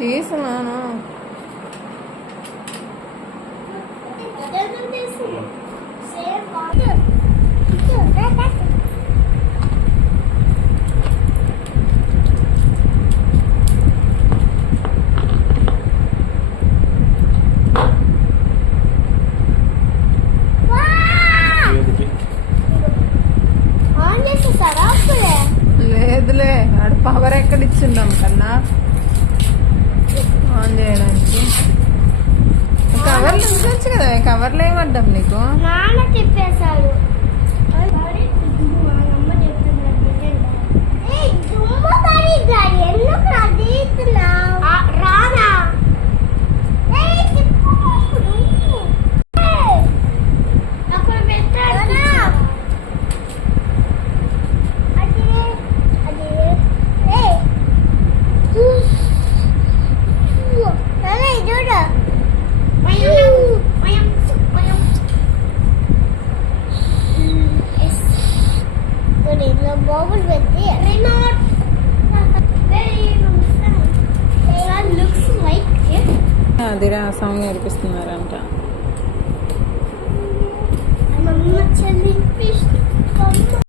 తీసున్నాను. లేదులే, ఆడు పవర్ ఎక్కడ ఇచ్చిందాం కన్నా ఆన్ చేయడానికి. కవర్లు ఉంచవచ్చు కదా, కవర్లు ఏమడ్డాం నీకు? నాన్న తిప్పేశాడు. రానా అక్కడ పెట్టాడు. Bobble with it. Remote. Looks like it. అదిరా song నేర్పిస్తున్నారంట. Mama, tell me fish.